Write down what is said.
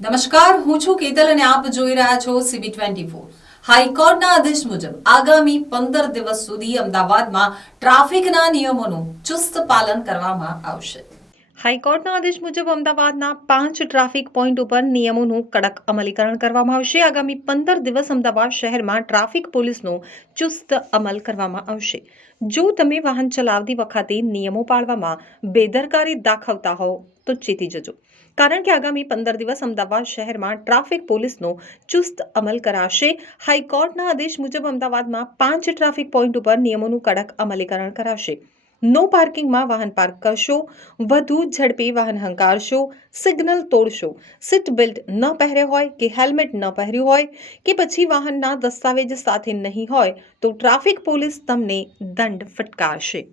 નમસ્કાર, હું છું કેતલ અને આપ જોઈ રહ્યા છો CB24। હાઈકોર્ટના આદેશ મુજબ આગામી 15 દિવસ સુધી અમદાવાદમાં ટ્રાફિકના નિયમોનું ચુસ્ત પાલન કરવામાં આવશે। હાઈકોર્ટના આદેશ મુજબ અમદાવાદના 5 ટ્રાફિક પોઈન્ટ ઉપર નિયમોનું કડક અમલીકરણ કરવામાં આવશે। આગામી 15 દિવસ અમદાવાદ શહેરમાં ટ્રાફિક પોલીસનો ચુસ્ત અમલ કરવામાં આવશે। જો તમે વાહન ચલાવતી વખતે નિયમો પાળવામાં બેદરકારી દાખવતા હો તો ચેતી જજો, કારણ કે આગામી 15 દિવસ અમદાવાદ શહેરમાં ટ્રાફિક પોલીસનો ચુસ્ત અમલ કરાશે। હાઈકોર્ટના આદેશ મુજબ અમદાવાદમાં 5 ટ્રાફિક પોઈન્ટ ઉપર નિયમોનું કડક અમલીકરણ કરાશે। નો પાર્કિંગમાં વાહન પાર્ક કરશો, વધુ ઝડપે વાહન હંકારશો, સિગ્નલ તોડશો, સીટ બેલ્ટ ન પહેર્યો હોય કે હેલ્મેટ ન પહેર્યું હોય કે પછી વાહનના દસ્તાવેજ સાથે નહીં હોય તો ટ્રાફિક પોલીસ તમને દંડ ફટકારશે।